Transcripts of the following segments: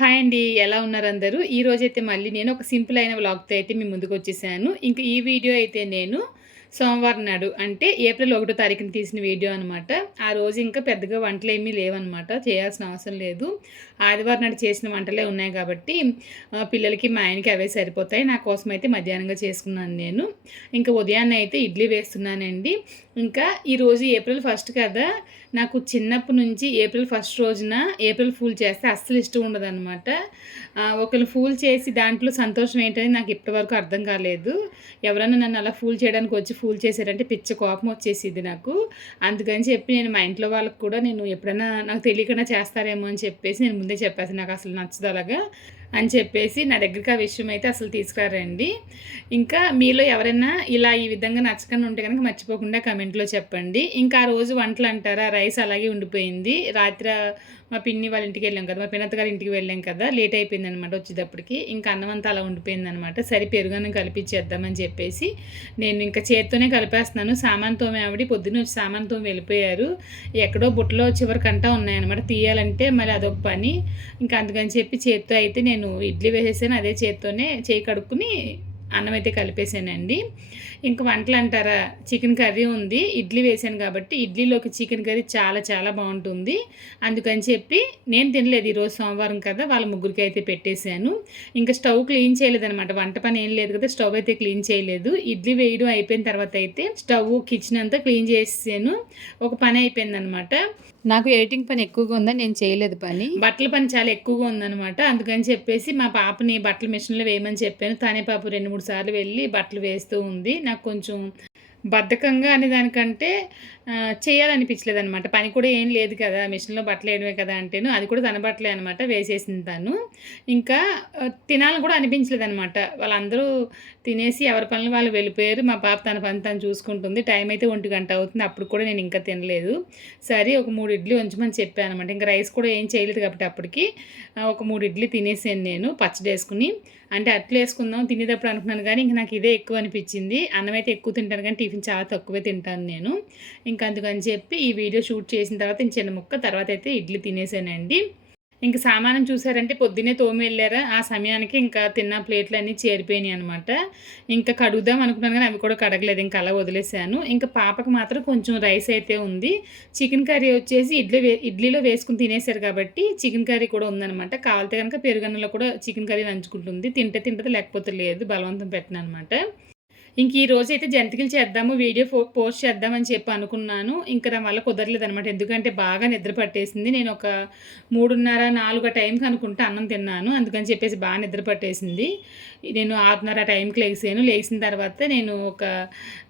Hi అండి ఎలా ఉన్నారు అందరూ? ఈ అయితే మళ్ళీ నేను ఒక సింపుల్ అయిన వ్లాగ్తో అయితే మీ ముందుకు వచ్చేసాను. ఇంకా ఈ వీడియో అయితే నేను సోమవారం నాడు అంటే ఏప్రిల్ ఒకటో తారీఖున తీసిన వీడియో అనమాట ఆ రోజు ఇంకా పెద్దగా వంటలు ఏమీ లేవన్నమాట చేయాల్సిన అవసరం లేదు. ఆదివారం నాడు చేసిన వంటలే ఉన్నాయి కాబట్టి పిల్లలకి మా ఆయనకి అవే సరిపోతాయి. నా కోసం అయితే మధ్యాహ్నంగా చేసుకున్నాను నేను. ఇంకా ఉదయాన్నే అయితే ఇడ్లీ వేస్తున్నానండి. ఇంకా ఈరోజు ఏప్రిల్ ఫస్ట్ కదా నాకు చిన్నప్పటి నుంచి ఏప్రిల్ ఫస్ట్ రోజున ఏప్రిల్ ఫూల్ చేస్తే అస్సలు ఇష్టం ఉండదు అనమాట ఒకరు ఫూల్ చేసి దాంట్లో సంతోషం ఏంటని నాకు ఇప్పటివరకు అర్థం కాలేదు. ఎవరైనా నన్ను అలా ఫూల్ చేయడానికి వచ్చి ఫూల్ చేశారంటే పిచ్చ కోపం వచ్చేసింది నాకు. అందుకని చెప్పి నేను మా ఇంట్లో వాళ్ళకి కూడా నేను ఎప్పుడైనా నాకు తెలియకుండా చేస్తారేమో అని చెప్పేసి నేను ముందే చెప్పేసి నాకు అసలు నచ్చదు అలాగా. అని చెప్పేసి నా దగ్గరికి ఆ విషయం అయితే అసలు తీసుకురారండి. ఇంకా మీలో ఎవరైనా ఇలా ఈ విధంగా నచ్చకుండా ఉంటే కనుక మర్చిపోకుండా కమెంట్లో చెప్పండి. ఇంకా ఆ రోజు వంటలు అంటారా? రైస్ అలాగే ఉండిపోయింది. రాత్రి మా పిన్ని వాళ్ళ ఇంటికి వెళ్ళాం కదా మా పిన్నత్త గారి ఇంటికి వెళ్ళాం కదా లేట్ అయిపోయింది అనమాట వచ్చేటప్పటికి. ఇంకా అన్నం అంతా అలా ఉండిపోయింది అనమాట సరే పెరుగన్నం కలిపించేద్దామని చెప్పేసి నేను ఇంకా చేత్తోనే కలిపేస్తున్నాను. సామాన్తో ఆవిడ పొద్దున్న వచ్చి సామాన్తో వెళ్ళిపోయారు. ఎక్కడో బుట్టలో చివరికంటా ఉన్నాయన్నమాట. తీయాలంటే మళ్ళీ అదొక పని. ఇంకా అందుకని చెప్పి చేత్తో అయితే నేను నేను ఇడ్లీ వేసేసాను అదే చేత్తోనే చేయి కడుక్కుని అన్నం అయితే కలిపేసానండి. ఇంకా వంటలు అంటారా చికెన్ కర్రీ ఉంది ఇడ్లీ వేసాను కాబట్టి ఇడ్లీలోకి చికెన్ కర్రీ చాలా చాలా బాగుంటుంది. అందుకని చెప్పి నేను తినలేదు ఈరోజు సోమవారం కదా వాళ్ళ ముగ్గురికి అయితే పెట్టేశాను. ఇంకా స్టవ్ క్లీన్ చేయలేదనమాట వంట పని ఏం లేదు కదా స్టవ్ అయితే క్లీన్ చేయలేదు. ఇడ్లీ వేయడం అయిపోయిన తర్వాత అయితే స్టవ్ కిచెన్ అంతా క్లీన్ చేసాను ఒక పని అయిపోయిందనమాట నాకు ఎడిటింగ్ పని ఎక్కువగా ఉందని నేను చేయలేదు పని. బట్టల పని చాలా ఎక్కువగా ఉందన్నమాట. అందుకని చెప్పేసి మా పాపని బట్టల మిషన్లో వేయమని చెప్పాను. తానే పాప రెండు మూడు సార్లు వెళ్ళి బట్టలు వేస్తూ ఉంది. నాకు కొంచెం బద్ధకంగా అనే దానికంటే చేయాలనిపించలేదు అనమాట పని కూడా ఏం లేదు కదా మిషన్లో బట్టలు వేయడమే కదా అంటేను అది కూడా తన బట్టలే అనమాట వేసేసింది తను. ఇంకా తినాలని కూడా అనిపించలేదు అనమాట వాళ్ళందరూ తినేసి ఎవరి పనులు వాళ్ళు వెళ్ళిపోయారు. మా పాప తన పని తను చూసుకుంటుంది. టైం అయితే ఒంటి గంట అవుతుంది. అప్పుడు కూడా నేను ఇంకా తినలేదు. సరే ఒక మూడు ఇడ్లీ ఉంచమని చెప్పాను అనమాట ఇంకా రైస్ కూడా ఏం చేయలేదు కాబట్టి అప్పటికి ఒక మూడు ఇడ్లీ తినేసాను నేను పచ్చడి వేసుకుని. అంటే అట్లు వేసుకుందాం తినేటప్పుడు అనుకున్నాను కానీ ఇంక నాకు ఇదే ఎక్కువ అనిపించింది. అన్నం అయితే ఎక్కువ తింటాను కానీ టిఫిన్ చాలా తక్కువే తింటాను నేను. ఇంకా అందుకని చెప్పి ఈ వీడియో షూట్ చేసిన తర్వాత చిన్న ముక్క తర్వాత అయితే ఇడ్లీ తినేసానండి. ఇంక సామానం చూసారంటే పొద్దున్నే తోమి వెళ్ళారా? ఆ సమయానికి ఇంకా తిన్న ప్లేట్లు అన్నీ చేరిపోయినాయి అనమాట ఇంకా కడుగుదాం అనుకున్నాను కానీ అవి కూడా కడగలేదు. ఇంకా అలా వదిలేసాను ఇంకా పాపకు మాత్రం కొంచెం రైస్ అయితే ఉంది. చికెన్ కర్రీ వచ్చేసి ఇడ్లీ వే ఇడ్లీలో వేసుకుని తినేశారు కాబట్టి చికెన్ కర్రీ కూడా ఉందన్నమాట. కావాలితే కనుక పెరుగన్నంలో కూడా చికెన్ కర్రీ నంచుకుంటుంది. తింటే తింటది లేకపోతే లేదు. బలవంతం పెట్టిన అనమాట ఇంక ఈ రోజు అయితే జంతికలు చేద్దాము వీడియో పోస్ట్ చేద్దామని చెప్పి అనుకున్నాను. ఇంకా దాని వల్ల కుదరలేదు అనమాట ఎందుకంటే బాగా నిద్ర పట్టేసింది. నేను ఒక మూడున్నర నాలుగు ఆ టైంకి అనుకుంటే అన్నం తిన్నాను. అందుకని చెప్పేసి బాగా నిద్ర పట్టేసింది. నేను ఆరున్నర టైంకి లేచాను లేచిన తర్వాత నేను ఒక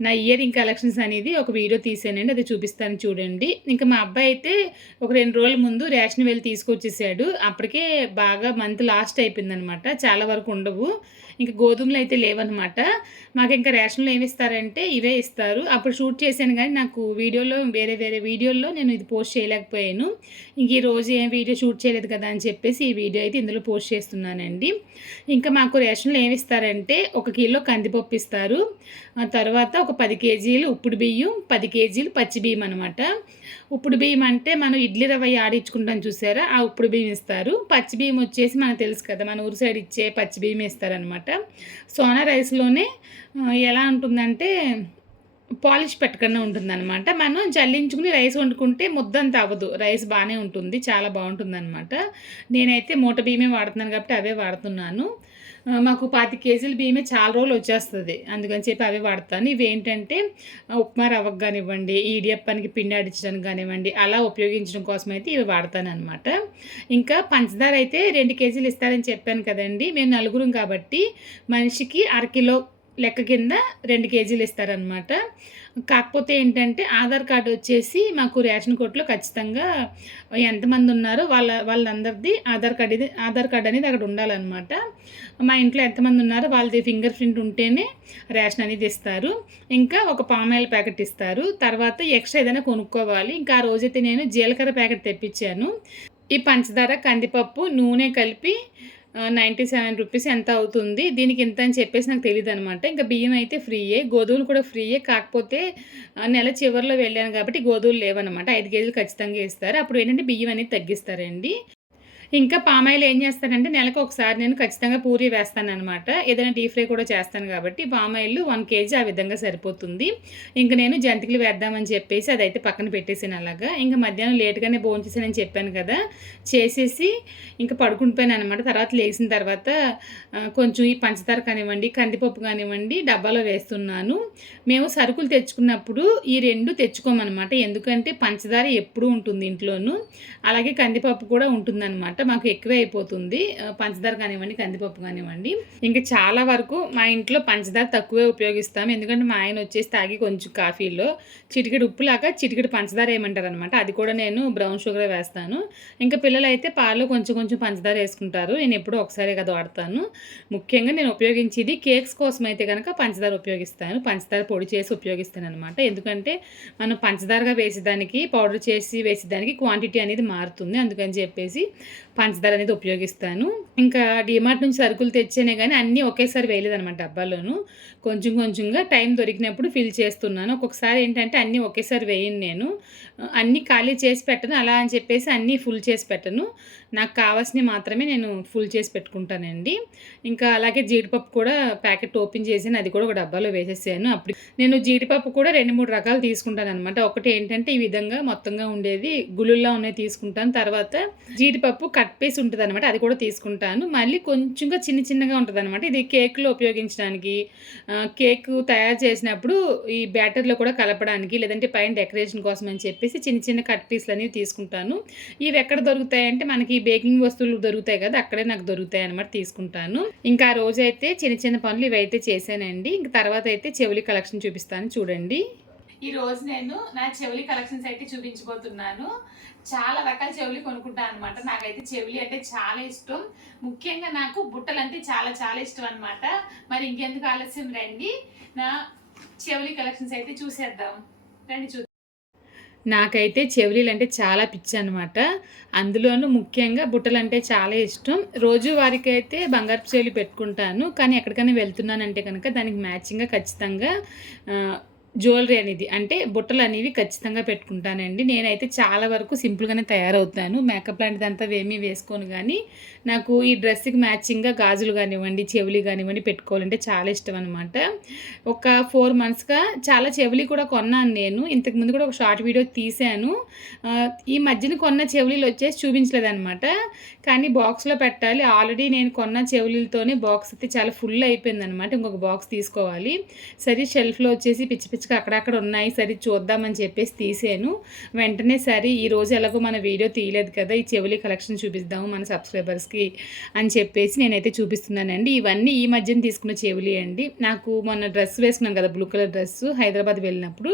నా ఇయర్ రింగ్ కలెక్షన్స్ అనేది ఒక వీడియో తీసానండి. అది చూపిస్తాను చూడండి. ఇంకా మా అబ్బాయి అయితే ఒక రెండు రోజుల ముందు రేషన్ వెళ్ళి తీసుకొచ్చేసాడు. అప్పటికే బాగా మంత్ లాస్ట్ అయిపోయిందనమాట చాలా వరకు ఉండవు. ఇంకా గోధుమలు అయితే లేవన్నమాట. మాకు ఇంకా రేషన్లో ఏమి ఇస్తారంటే ఇవే ఇస్తారు. అప్పుడు షూట్ చేశాను కానీ నాకు వీడియోలో వేరే వేరే వీడియోల్లో నేను ఇది పోస్ట్ చేయలేకపోయాను. ఇంక ఈ రోజు ఏం వీడియో షూట్ చేయలేదు కదా అని చెప్పేసి ఈ వీడియో అయితే ఇందులో పోస్ట్ చేస్తున్నానండి. ఇంకా మాకు రేషన్లో ఏమి ఇస్తారంటే ఒక కిలో కందిపప్పు ఇస్తారు. ఆ తర్వాత ఒక పది కేజీలు ఉప్పుడు బియ్యం పది కేజీలు పచ్చి బియ్యం అనమాట ఉప్పుడు బియ్యం అంటే మనం ఇడ్లీ రవ్వ ఆడించుకుంటాం చూసారా? ఆ ఉప్పుడు బియ్యం ఇస్తారు పచ్చి బియ్యం వచ్చేసి మనకు తెలుసు కదా మన ఊరు సైడ్ ఇచ్చే పచ్చి బియ్యం ఇస్తారనమాట సోనా రైస్లోనే ఎలా ఉంటుందంటే పాలిష్ పెట్టకుండా ఉంటుందన్నమాట. మనం జల్లించుకుని రైస్ వండుకుంటే ముద్దంత అవ్వదు. రైస్ బాగానే ఉంటుంది చాలా బాగుంటుందన్నమాట. నేనైతే మూట బియ్యమే వాడుతున్నాను కాబట్టి అవే వాడుతున్నాను. మాకు పాతి కేజీల బియ్యమే చాలా రోజులు వచ్చేస్తుంది. అందుకని చెప్పి అవే వాడతాను. ఇవి ఏంటంటే ఉప్మా రవ్వకు కానివ్వండి ఈడియప్పానికి పిండి ఆడించడానికి కానివ్వండి అలా ఉపయోగించడం కోసం అయితే ఇవి వాడతాను అనమాట ఇంకా పంచదార అయితే రెండు కేజీలు ఇస్తారని చెప్పాను కదండి. మేము నలుగురం కాబట్టి మనిషికి అరకిలో లెక్క కింద రెండు కేజీలు ఇస్తారనమాట కాకపోతే ఏంటంటే ఆధార్ కార్డు వచ్చేసి మాకు రేషన్ కోర్టులో ఖచ్చితంగా ఎంతమంది ఉన్నారో వాళ్ళ వాళ్ళందరిది ఆధార్ కార్డు ఇది ఆధార్ కార్డు అనేది అక్కడ ఉండాలన్నమాట. మా ఇంట్లో ఎంతమంది ఉన్నారో వాళ్ళది ఫింగర్ ప్రింట్ ఉంటేనే రేషన్ అనేది ఇస్తారు. ఇంకా ఒక పామాయిల్ ప్యాకెట్ ఇస్తారు. తర్వాత ఎక్స్ట్రా ఏదైనా కొనుక్కోవాలి. ఇంకా ఆ రోజైతే నేను జీలకర్ర ప్యాకెట్ తెప్పించాను. ఈ పంచదార కందిపప్పు నూనె కలిపి నైంటీ సెవెన్ రూపీస్ ఎంత అవుతుంది? దీనికి ఎంత అని చెప్పేసి నాకు తెలియదు అనమాట ఇంకా బియ్యం అయితే ఫ్రీయే గోధుమలు కూడా ఫ్రీయే. కాకపోతే నెల చివరిలో వెళ్ళాను కాబట్టి గోధుమలు లేవన్నమాట. ఐదు కేజీలు ఖచ్చితంగా ఇస్తారు అప్పుడు ఏంటంటే బియ్యం అనేది తగ్గిస్తారండి. ఇంకా పామాయిల్ ఏం చేస్తానంటే నెలకు ఒకసారి నేను ఖచ్చితంగా పూరి వేస్తాను అనమాట ఏదైనా డీప్ ఫ్రై కూడా చేస్తాను కాబట్టి పామాయిల్ వన్ కేజీ ఆ విధంగా సరిపోతుంది. ఇంకా నేను జంతికలు వేద్దామని చెప్పేసి అదైతే పక్కన పెట్టేసాను అలాగా. ఇంకా మధ్యాహ్నం లేట్గానే భోంచేసానని చెప్పాను కదా. చేసేసి ఇంకా పడుకుంటుపోయాను అనమాట తర్వాత లేచిన తర్వాత కొంచెం ఈ పంచదార కానివ్వండి కందిపప్పు కానివ్వండి డబ్బాలో వేస్తున్నాను. మేము సరుకులు తెచ్చుకున్నప్పుడు ఈ రెండు తెచ్చుకోమన్నమాట. ఎందుకంటే పంచదార ఎప్పుడూ ఉంటుంది ఇంట్లోనూ. అలాగే కందిపప్పు కూడా ఉంటుందన్నమాట. మాకు ఎక్కువ అయిపోతుంది. పంచదార కానివ్వండి కందిపప్పు కానివ్వండి. ఇంకా చాలా వరకు మా ఇంట్లో పంచదార తక్కువే ఉపయోగిస్తాం. ఎందుకంటే మా ఆయన వచ్చేసి తాగి కొంచెం కాఫీలో చిటికెడు ఉప్పులాగా చిటికెడు పంచదార వేయమంటారు అనమాట అది కూడా నేను బ్రౌన్ షుగర్ వేస్తాను. ఇంకా పిల్లలు అయితే పాలు కొంచెం కొంచెం పంచదార వేసుకుంటారు. నేను ఎప్పుడూ ఒకసారి కదా వాడతాను. ముఖ్యంగా నేను ఉపయోగించేది కేక్స్ కోసం అయితే కనుక పంచదార ఉపయోగిస్తాను. పంచదార పొడి చేసి ఉపయోగిస్తాను అనమాట ఎందుకంటే మనం పంచదారగా వేసేదానికి పౌడర్ చేసి వేసేదానికి క్వాంటిటీ అనేది మారుతుంది. అందుకని చెప్పేసి పంచదార అనేది ఉపయోగిస్తాను. ఇంకా డిమార్ట్ నుంచి సరుకులు తెచ్చానే కానీ అన్నీ ఒకేసారి వేయలేదనమాట డబ్బాలోను. కొంచెం కొంచెంగా టైం దొరికినప్పుడు ఫిల్ చేస్తున్నాను. ఒక్కొక్కసారి ఏంటంటే అన్నీ ఒకేసారి వేయను నేను. అన్నీ ఖాళీ చేసి పెట్టను. అలా అని చెప్పేసి అన్నీ ఫుల్ చేసి పెట్టను. నాకు కావాల్సినవి మాత్రమే నేను ఫుల్ చేసి పెట్టుకుంటానండి. ఇంకా అలాగే జీడిపప్పు కూడా ప్యాకెట్ ఓపెన్ చేసి అది కూడా ఒక డబ్బాలో వేసేసాను. అప్పుడు నేను జీడిపప్పు కూడా రెండు మూడు రకాలు తీసుకుంటాను అనమాట ఒకటి ఏంటంటే ఈ విధంగా మొత్తంగా ఉండేది. గుళ్ళుల్లో ఉన్నవి తీసుకుంటాను. తర్వాత జీడిపప్పు కట్ పీస్ ఉంటుంది అనమాట అది కూడా తీసుకుంటాను. మళ్ళీ కొంచెంగా చిన్న చిన్నగా ఉంటుంది అనమాట ఇది కేక్లో ఉపయోగించడానికి కేక్ తయారు చేసినప్పుడు ఈ బ్యాటర్లో కూడా కలపడానికి లేదంటే పైన డెకరేషన్ కోసం అని చెప్పేసి చిన్న చిన్న కట్ పీస్లు అనేవి తీసుకుంటాను. ఇవి ఎక్కడ దొరుకుతాయంటే మనకి బేకింగ్ వస్తువులు దొరుకుతాయి కదా అక్కడే నాకు దొరుకుతాయి అనమాట తీసుకుంటాను. ఇంకా ఆ రోజైతే చిన్న చిన్న పనులు ఇవైతే చేశానండి. ఇంకా తర్వాత అయితే చెవులి కలెక్షన్ చూపిస్తాను చూడండి. ఈరోజు నేను నా చెవులి కలెక్షన్స్ అయితే చూపించబోతున్నాను. చాలా రకాల చెవులు కొనుక్కుంటాను అనమాట నాకైతే చెవులి అంటే చాలా ఇష్టం. ముఖ్యంగా నాకు బుట్టలు అంటే చాలా చాలా ఇష్టం అనమాట మరి ఇంకెందుకు ఆలస్యం? రండి. నా చెవులి కలెక్షన్స్ అయితే చూసేద్దాం. రండి చూ నాకైతే చెవులీలు అంటే చాలా పిచ్చి అనమాట అందులోనూ ముఖ్యంగా బుట్టలు అంటే చాలా ఇష్టం. రోజు వారికి అయితే బంగారు చెవులు పెట్టుకుంటాను. కానీ ఎక్కడికైనా వెళ్తున్నానంటే కనుక దానికి మ్యాచింగ్గా ఖచ్చితంగా జ్యువెలరీ అనేది అంటే బుట్టలు అనేవి ఖచ్చితంగా పెట్టుకుంటానండి. నేనైతే చాలా వరకు సింపుల్గానే తయారవుతాను. మేకప్ లాంటిదంతా ఏమీ వేసుకోను కానీ నాకు ఈ డ్రెస్కి మ్యాచింగ్గా గాజులు కానివ్వండి చెవులు కానివ్వండి పెట్టుకోవాలంటే చాలా ఇష్టం అనమాట ఒక ఫోర్ మంత్స్గా చాలా చెవులి కూడా కొన్నాను నేను. ఇంతకుముందు కూడా ఒక షార్ట్ వీడియో తీశాను. ఈ మధ్యన కొన్న చెవులీలు వచ్చేసి చూపించలేదనమాట కానీ బాక్స్లో పెట్టాలి. ఆల్రెడీ నేను కొన్న చెవులతోనే బాక్స్ అయితే చాలా ఫుల్ అయిపోయింది అనమాట ఇంకొక బాక్స్ తీసుకోవాలి. సరే షెల్ఫ్లో వచ్చేసి పిచ్చి పిచ్చి పిచ్చిగా అక్కడక్కడ ఉన్నాయి సరే చూద్దామని చెప్పేసి తీసాను. వెంటనే సరే ఈరోజు ఎలాగో మన వీడియో తీయలేదు కదా ఈ చెవులి కలెక్షన్ చూపిద్దాము మన సబ్స్క్రైబర్స్కి అని చెప్పేసి నేనైతే చూపిస్తున్నానండి. ఇవన్నీ ఈ మధ్యన తీసుకున్న చెవులి అండి. నాకు మొన్న డ్రెస్ వేసుకున్నాను కదా బ్లూ కలర్ డ్రెస్ హైదరాబాద్ వెళ్ళినప్పుడు.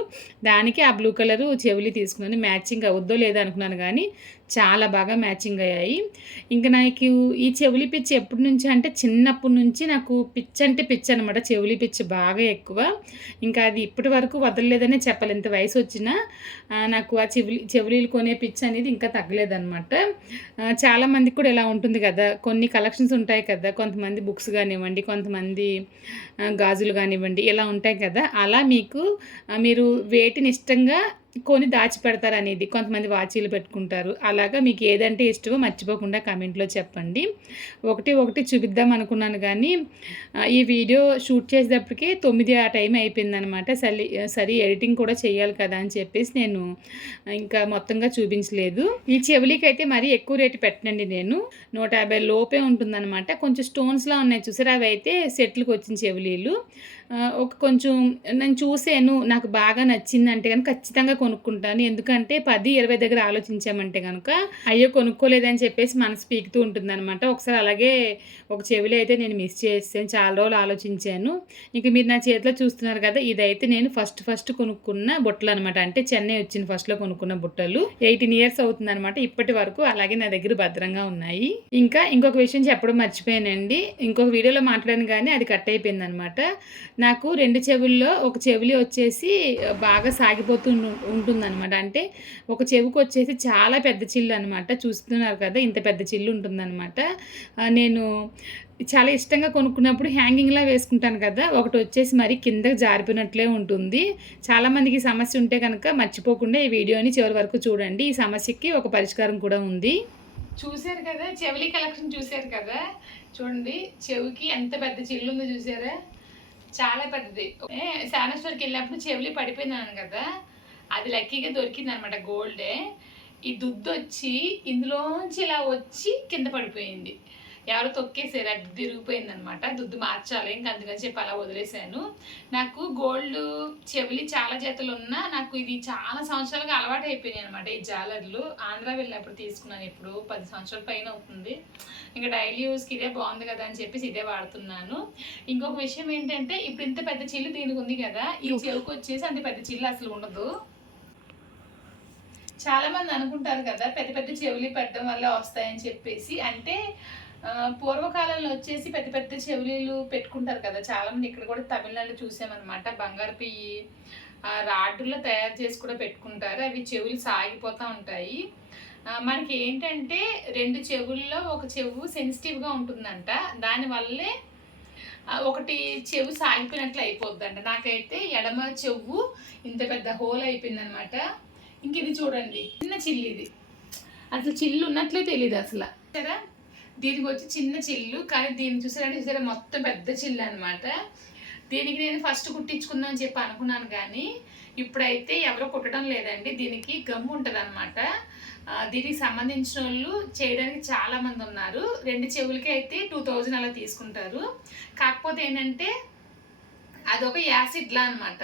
దానికి ఆ బ్లూ కలర్ చెవులి తీసుకున్నాను. మ్యాచింగ్ అవుద్దో లేదో అనుకున్నాను కానీ చాలా బాగా మ్యాచింగ్ అయ్యాయి. ఇంకా నాకు ఈ చెవులి పిచ్చి ఎప్పటి నుంచి అంటే చిన్నప్పటి నుంచి నాకు పిచ్చి అంటే పిచ్చి అనమాట చెవులి పిచ్చి బాగా ఎక్కువ. ఇంకా అది ఇప్పటి వరకు వదలలేదనే చెప్పాలి. ఇంత వయసు వచ్చినా నాకు ఆ చెవులి చెవులీలు కొనే పిచ్చి అనేది ఇంకా తగ్గలేదనమాట చాలామందికి కూడా ఇలా ఉంటుంది కదా. కొన్ని కలెక్షన్స్ ఉంటాయి కదా. కొంతమంది బుక్స్ కానివ్వండి కొంతమంది గాజులు కానివ్వండి ఇలా ఉంటాయి కదా. అలా మీకు మీరు వేటిని ఇష్టంగా కొని దాచిపెడతారు అనేది కొంతమంది వాచీలు పెట్టుకుంటారు. అలాగా మీకు ఏదంటే ఇష్టమో మర్చిపోకుండా కమెంట్లో చెప్పండి. ఒకటి ఒకటి చూపిద్దాం అనుకున్నాను కానీ ఈ వీడియో షూట్ చేసేటప్పటికి తొమ్మిది ఆ టైం అయిపోయిందనమాట సరి సరి ఎడిటింగ్ కూడా చేయాలి కదా అని చెప్పేసి నేను ఇంకా మొత్తంగా చూపించలేదు. ఈ చెవులికి అయితే మరీ ఎక్కువ రేటు పెట్టనండి నేను. నూట యాభై లోపే ఉంటుందన్నమాట. కొంచెం స్టోన్స్లా ఉన్నాయి చూసారు? అవి అయితే సెట్లకు వచ్చిన చెవులీలు. ఒక కొంచెం నేను చూసాను నాకు బాగా నచ్చింది అంటే కనుక ఖచ్చితంగా కొనుక్కుంటాను. ఎందుకంటే పది ఇరవై దగ్గర ఆలోచించామంటే కనుక అయ్యో కొనుక్కోలేదని చెప్పేసి మనసు పీకుతూ ఉంటుంది అనమాట ఒకసారి అలాగే ఒక చెవిలో అయితే నేను మిస్ చేసాను చాలా రోజులు ఆలోచించాను. ఇంక మీరు నా చేతిలో చూస్తున్నారు కదా ఇదైతే నేను ఫస్ట్ ఫస్ట్ కొనుక్కున్న బుట్టలు అనమాట అంటే చెన్నై వచ్చిన ఫస్ట్లో కొనుక్కున్న బుట్టలు. ఎయిటీన్ ఇయర్స్ అవుతుంది అనమాట ఇప్పటి వరకు. అలాగే నా దగ్గర భద్రంగా ఉన్నాయి. ఇంకా ఇంకొక విషయం చెప్పడం మర్చిపోయానండి. ఇంకొక వీడియోలో మాట్లాడాను కానీ అది కట్ అయిపోయింది అనమాట నాకు రెండు చెవుల్లో ఒక చెవులి వచ్చేసి బాగా సాగిపోతూ ఉంటుందన్నమాట. అంటే ఒక చెవుకు వచ్చేసి చాలా పెద్ద చిల్లు అనమాట చూస్తున్నారు కదా ఇంత పెద్ద చిల్లు ఉంటుందన్నమాట. నేను చాలా ఇష్టంగా కొనుక్కున్నప్పుడు హ్యాంగింగ్లా వేసుకుంటాను కదా ఒకటి వచ్చేసి మరి కిందకి జారిపోయినట్లే ఉంటుంది. చాలామందికి సమస్య ఉంటే కనుక మర్చిపోకుండా ఈ వీడియోని చివరి వరకు చూడండి. ఈ సమస్యకి ఒక పరిష్కారం కూడా ఉంది. చూశారు కదా చెవిలి కలెక్షన్ చూశారు కదా? చూడండి చెవికి ఎంత పెద్ద చిల్లు ఉందో చూసారా చాలా పెద్దది. శానస్టోర్కి వెళ్ళినప్పుడు చెవిలి పడిపోయినాను కదా అది లక్కీగా దొరికింది అనమాట గోల్డే. ఈ దుద్దు వచ్చి ఇందులోంచి ఇలా వచ్చి కింద పడిపోయింది. ఎవరు తొక్కేసారు అది తిరిగిపోయింది అనమాట దుద్దు మార్చాలి ఇంకా అందుకని చెప్పి అలా వదిలేశాను. నాకు గోల్డ్ చెవిలి చాలా జతలు ఉన్నా నాకు ఇది చాలా సంవత్సరాలుగా అలవాటు అయిపోయినాయి అనమాట ఈ జాలర్లు. ఆంధ్ర వెళ్ళినప్పుడు తీసుకున్నాను ఇప్పుడు పది సంవత్సరాల పైన అవుతుంది. ఇంకా డైలీ యూస్కి ఇదే బాగుంది కదా అని చెప్పేసి ఇదే వాడుతున్నాను. ఇంకొక విషయం ఏంటంటే ఇప్పుడు ఇంత పెద్ద చిల్లు దీనికి ఉంది కదా ఈ చెవుకు వచ్చేసి అంత పెద్ద చిల్లు అసలు ఉండదు. చాలా మంది అనుకుంటారు కదా పెద్ద పెద్ద చెవులు పెట్టడం వల్ల వస్తాయని చెప్పేసి. అంటే పూర్వకాలంలో వచ్చేసి పెద్ద పెద్ద చెవులీలు పెట్టుకుంటారు కదా చాలా మంది ఇక్కడ కూడా తమిళనాడు చూసామన్నమాట. బంగారు పియ్యి రాడ్డుల్లో తయారు చేసి కూడా పెట్టుకుంటారు. అవి చెవులు సాగిపోతూ ఉంటాయి. మనకి ఏంటంటే రెండు చెవుల్లో ఒక చెవు సెన్సిటివ్గా ఉంటుందంట. దానివల్లే ఒకటి చెవు సాగిపోయినట్లు అయిపోద్దంట. నాకైతే ఎడమ చెవు ఇంత పెద్ద హోల్ అయిపోయిందనమాట ఇంక ఇది చూడండి. చిన్న చిల్లు ఇది. అసలు చిల్లు ఉన్నట్లే తెలియదు అసలు. సరే? దీనికి వచ్చి చిన్న చిల్లు కానీ దీన్ని చూసారంటే చూసారా? మొత్తం పెద్ద చిల్లు అనమాట దీనికి నేను ఫస్ట్ కుట్టించుకుందాం అని చెప్పి అనుకున్నాను కానీ ఇప్పుడైతే ఎవరో కుట్టడం లేదండి. దీనికి గమ్ ఉంటుంది అనమాట దీనికి సంబంధించిన వాళ్ళు చేయడానికి చాలామంది ఉన్నారు. రెండు చెవులకి అయితే టూ థౌజండ్ అలా తీసుకుంటారు. కాకపోతే ఏంటంటే అదొక యాసిడ్లా అనమాట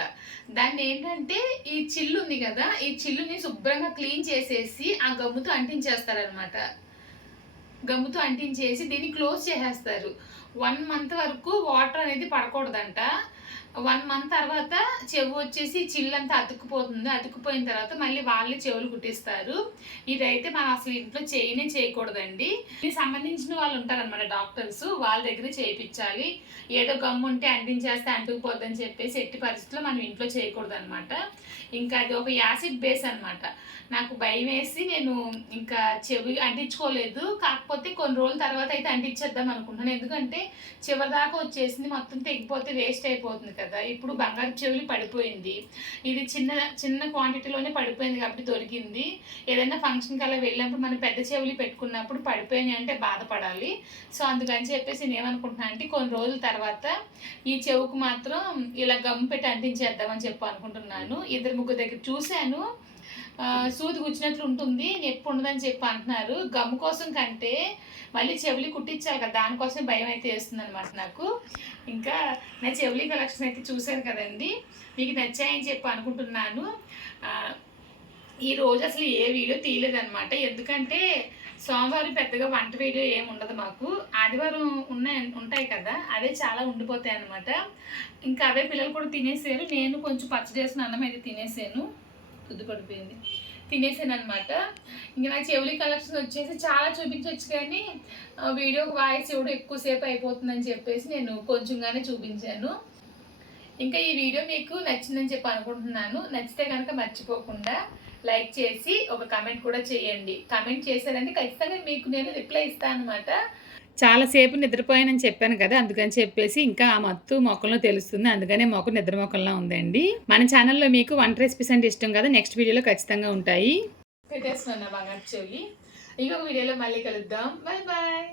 దాన్ని ఏంటంటే ఈ చిల్లు ఉంది కదా ఈ చిల్లుని శుభ్రంగా క్లీన్ చేసేసి ఆ గమ్ముతో అంటించేస్తారనమాట గమ్ముతో అంటించేసి దీన్ని క్లోజ్ చేసేస్తారు. వన్ మంత్ వరకు వాటర్ అనేది పడకూడదంట. వన్ మంత్ తర్వాత చెవు వచ్చేసి చిల్లంతా అతుక్కుపోతుంది. అతుక్కుపోయిన తర్వాత మళ్ళీ వాళ్ళే చెవులు కుట్టిస్తారు. ఇదైతే మనం అసలు ఇంట్లో చేయనే చేయకూడదండి. దీనికి సంబంధించిన వాళ్ళు ఉంటారనమాట డాక్టర్స్. వాళ్ళ దగ్గర చేయించాలి ఏదో గమ్ము ఉంటే అంటించేస్తే అంటుకుపోద్దని చెప్పేసి ఎట్టి పరిస్థితుల్లో మనం ఇంట్లో చేయకూడదు అనమాట ఇంకా అది ఒక యాసిడ్ బేస్ అనమాట నాకు భయం వేసి నేను ఇంకా చెవి అంటించుకోలేదు. కాకపోతే కొన్ని రోజుల తర్వాత అయితే అంటించేద్దాం అనుకుంటున్నాను. ఎందుకంటే చివరి దాకా వచ్చేసింది మొత్తం తెగిపోతే వేస్ట్ అయిపోతుంది కదా? ఇప్పుడు బంగారు చెవులు పడిపోయింది. ఇది చిన్న చిన్న క్వాంటిటీలోనే పడిపోయింది కాబట్టి దొరికింది. ఏదైనా ఫంక్షన్కి అలా వెళ్ళినప్పుడు మనం పెద్ద చెవులు పెట్టుకున్నప్పుడు పడిపోయినాయి అంటే బాధపడాలి. సో అందుకని చెప్పేసి నేను అంటే కొన్ని రోజుల తర్వాత ఈ చెవుకు మాత్రం ఇలా గమ్ పెట్టి అంటించేద్దామని చెప్పి అనుకుంటున్నాను. ఇద్దరు ముగ్గురు దగ్గర చూశాను. సూది గుచ్చినట్లు ఉంటుంది నొప్పి ఉండదని చెప్పి అంటున్నారు. గమ్ కోసం కంటే మళ్ళీ చెవులి కుట్టించాలి కదా దానికోసం భయం అయితే వేస్తుంది అనమాట నాకు. ఇంకా నా చెవులి కలెక్షన్ అయితే చూశాను కదండి. మీకు నచ్చాయని చెప్పి అనుకుంటున్నాను. ఈ రోజు అసలు ఏ వీడియో తీయలేదనమాట ఎందుకంటే సోమవారం పెద్దగా వంట వీడియో ఏమి ఉండదు మాకు. ఆదివారం ఉన్నాయి ఉంటాయి కదా అదే చాలా ఉండిపోతాయి అనమాట ఇంకా అవే పిల్లలు కూడా తినేసారు. నేను కొంచెం పచ్చడి చేసిన అన్నం అయితే తినేసాను. కుద్దు పడిపోయింది తినేసాను అనమాట ఇంకా నా చెవులి కలెక్షన్ వచ్చేసి చాలా చూపించవచ్చు కానీ వీడియో వాయిస్ ఇవ్వడం ఎక్కువసేపు అయిపోతుందని చెప్పేసి నేను కొంచెంగానే చూపించాను. ఇంకా ఈ వీడియో మీకు నచ్చిందని చెప్పి అనుకుంటున్నాను. నచ్చితే కనుక మర్చిపోకుండా లైక్ చేసి ఒక కమెంట్ కూడా చేయండి. కమెంట్ చేశారంటే ఖచ్చితంగా మీకు నేను రిప్లై ఇస్తాను అనమాట చాలాసేపు నిద్రపోయానని చెప్పాను కదా అందుకని చెప్పేసి ఇంకా ఆ మత్తు మొక్కల్లో తెలుస్తుంది. అందుకనే మొక్క నిద్ర మొక్కల్లా ఉందండి. మన ఛానల్లో మీకు వంట రెసిపీస్ అంటే ఇష్టం కదా నెక్స్ట్ వీడియోలో ఖచ్చితంగా ఉంటాయి. పెట్టేస్తున్నాను బంగారు చెవి ఇంకొక వీడియోలో మళ్ళీ కలుద్దాం. Bye bye